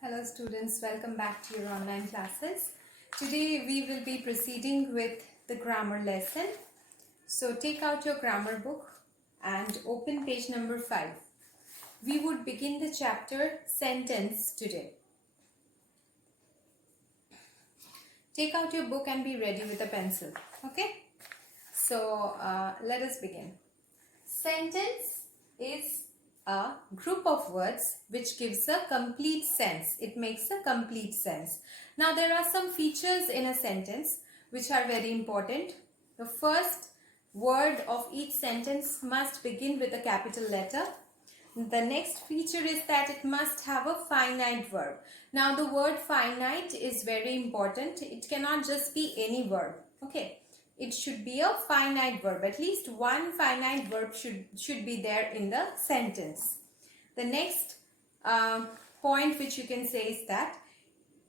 Hello students, welcome back to your online classes. Today we will be proceeding with the grammar lesson. So take out your grammar book and open page number 5. We would begin the chapter sentence today. Take out your book and be ready with a pencil. Okay? So let us begin. Sentence is a group of words which gives a complete sense. It makes a complete sense. Now there are some features in a sentence which are very important. The first word of each sentence must begin with a capital letter. The next feature is that it must have a finite verb. Now the word finite is very important. It cannot just be any verb. Okay. It should be a finite verb. At least one finite verb should be there in the sentence. The next point which you can say is that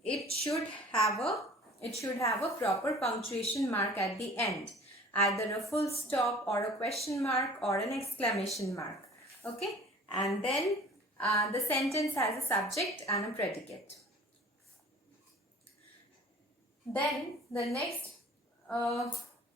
it should have a proper punctuation mark at the end, either a full stop or a question mark or an exclamation mark. Okay, and then the sentence has a subject and a predicate. Then the next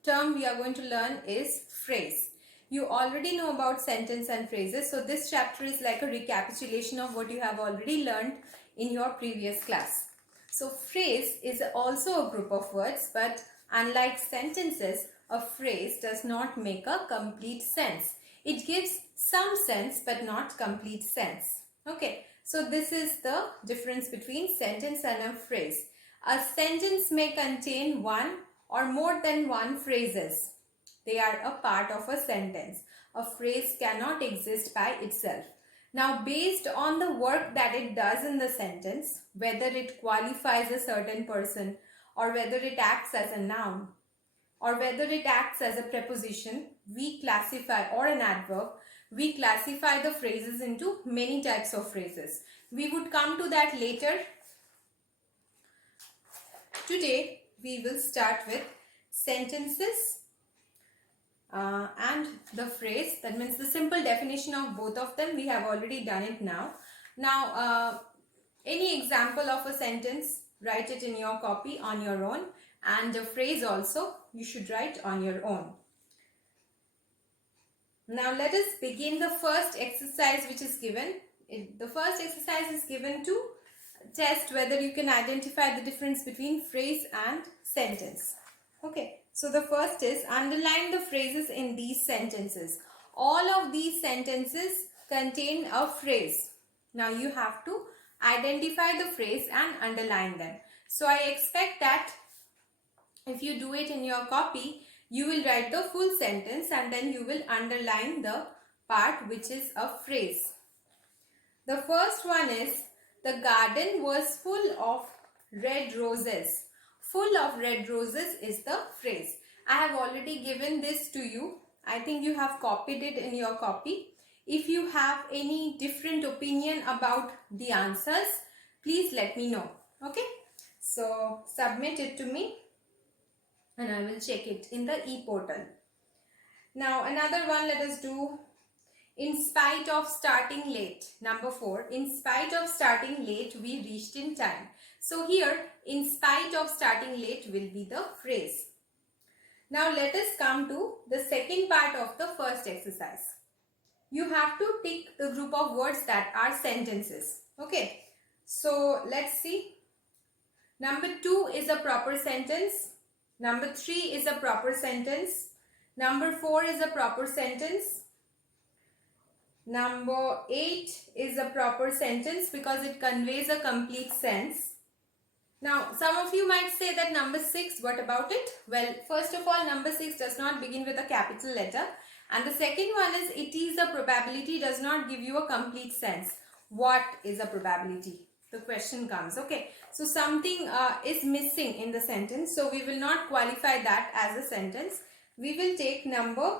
term we are going to learn is phrase. You already know about sentence and phrases, so this chapter is like a recapitulation of what you have already learned in your previous class. So phrase is also a group of words, but unlike sentences, a phrase does not make a complete sense. It gives some sense but not complete sense. Okay, so this is the difference between sentence and a phrase. A sentence may contain one or more than one phrases. They are a part of a sentence. A phrase cannot exist by itself. Now, based on the work that it does in the sentence, whether it qualifies a certain person or whether it acts as a noun or whether it acts as a preposition, we classify, or an adverb, we classify the phrases into many types of phrases. We would come to that later. Today, we will start with sentences and the phrase. That means the simple definition of both of them. We have already done it now. Now, any example of a sentence, write it in your copy on your own, and the phrase also you should write on your own. Now, let us begin the first exercise which is given. The first exercise is given to test whether you can identify the difference between phrase and sentence. Okay, so the first is underline the phrases in these sentences. All of these sentences contain a phrase. Now you have to identify the phrase and underline them. So I expect that if you do it in your copy, you will write the full sentence and then you will underline the part which is a phrase. The first one is, the garden was full of red roses. Full of red roses is the phrase. I have already given this to you. I think you have copied it in your copy. If you have any different opinion about the answers, please let me know. Okay? So submit it to me and I will check it in the e-portal. Now another one, let us do. In spite of starting late. Number 4. In spite of starting late, we reached in time. So here, in spite of starting late will be the phrase. Now let us come to the second part of the first exercise. You have to tick the group of words that are sentences. Okay. So let's see. Number 2 is a proper sentence. Number 3 is a proper sentence. Number 4 is a proper sentence. Number 8 is a proper sentence because it conveys a complete sense. Now, some of you might say that number 6, what about it? Well, first of all, number 6 does not begin with a capital letter. And the second one is, it is a probability, does not give you a complete sense. What is a probability? The question comes. Okay, so something is missing in the sentence. So we will not qualify that as a sentence. We will take number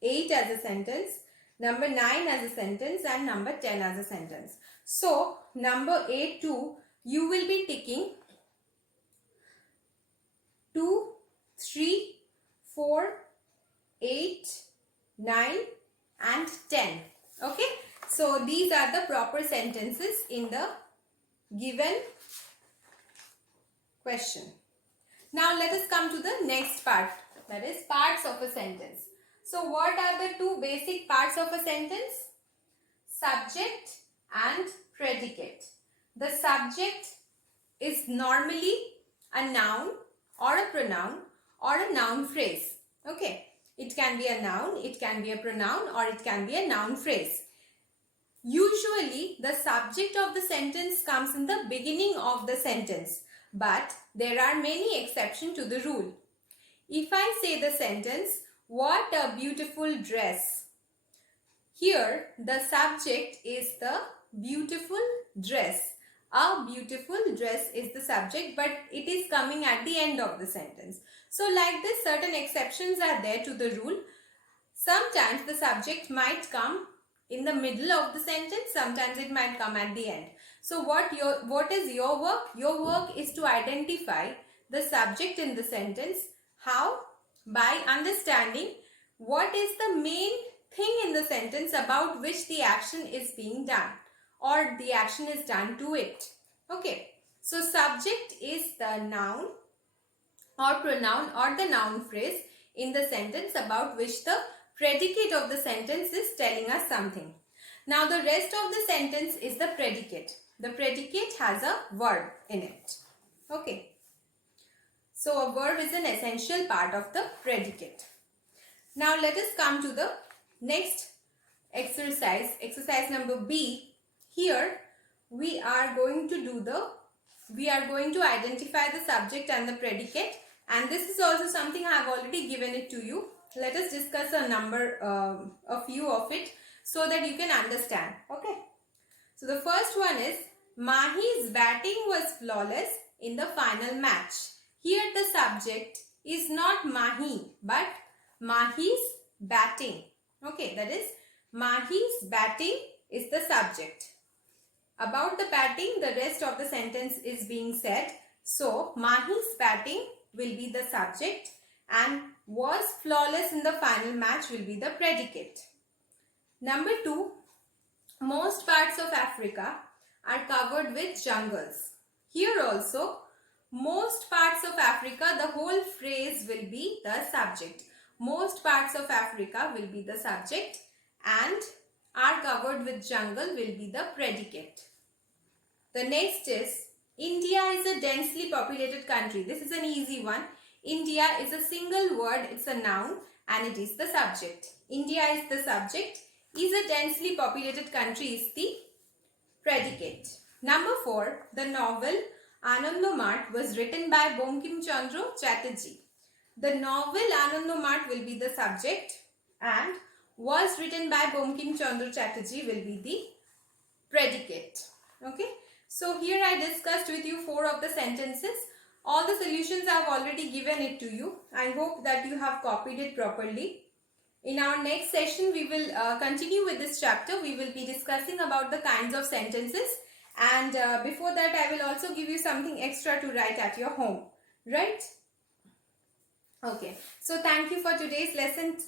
8 as a sentence, number 9 as a sentence and number 10 as a sentence. So number 8 too, you will be ticking 2, 3, 4, 8, 9 and 10. Okay. So these are the proper sentences in the given question. Now let us come to the next part, that is parts of a sentence. So what are the two basic parts of a sentence? Subject and predicate. The subject is normally a noun or a pronoun or a noun phrase. Okay, it can be a noun, it can be a pronoun, or it can be a noun phrase. Usually the subject of the sentence comes in the beginning of the sentence, but there are many exceptions to the rule. If I say the sentence, "What a beautiful dress," here the subject is the beautiful dress. A beautiful dress is the subject, but it is coming at the end of the sentence. So like this, certain exceptions are there to the rule. Sometimes the subject might come in the middle of the sentence, sometimes it might come at the end. So what is your work? Your work is to identify the subject in the sentence. How? By understanding what is the main thing in the sentence about which the action is being done, or the action is done to it. Okay, so subject is the noun or pronoun or the noun phrase in the sentence about which the predicate of the sentence is telling us something. Now the rest of the sentence is the predicate. The predicate has a verb in it. Okay, so a verb is an essential part of the predicate. Now let us come to the next exercise, exercise number B. Here we are going to identify the subject and the predicate, and this is also something I have already given it to you. Let us discuss a few of it so that you can understand. Okay. So the first one is, Mahi's batting was flawless in the final match. Here the subject is not Mahi but Mahi's batting. Okay, that is Mahi's batting is the subject. About the batting, the rest of the sentence is being said. So Mahi's batting will be the subject and was flawless in the final match will be the predicate. Number 2, most parts of Africa are covered with jungles. Here also, most parts of Africa, the whole phrase will be the subject. Most parts of Africa will be the subject and are covered with jungle will be the predicate. The next is, India is a densely populated country. This is an easy one. India is a single word, it's a noun and it is the subject. India is the subject, is a densely populated country is the predicate. Number 4, the novel Anandomart was written by Bankim Chandra Chatterjee. The novel Anandomart will be the subject and was written by Bankim Chandra Chatterjee will be the predicate. Okay. So here I discussed with you 4 of the sentences. All the solutions I have already given it to you. I hope that you have copied it properly. In our next session, we will continue with this chapter. We will be discussing about the kinds of sentences. And before that, I will also give you something extra to write at your home. Right? Okay. So thank you for today's lesson.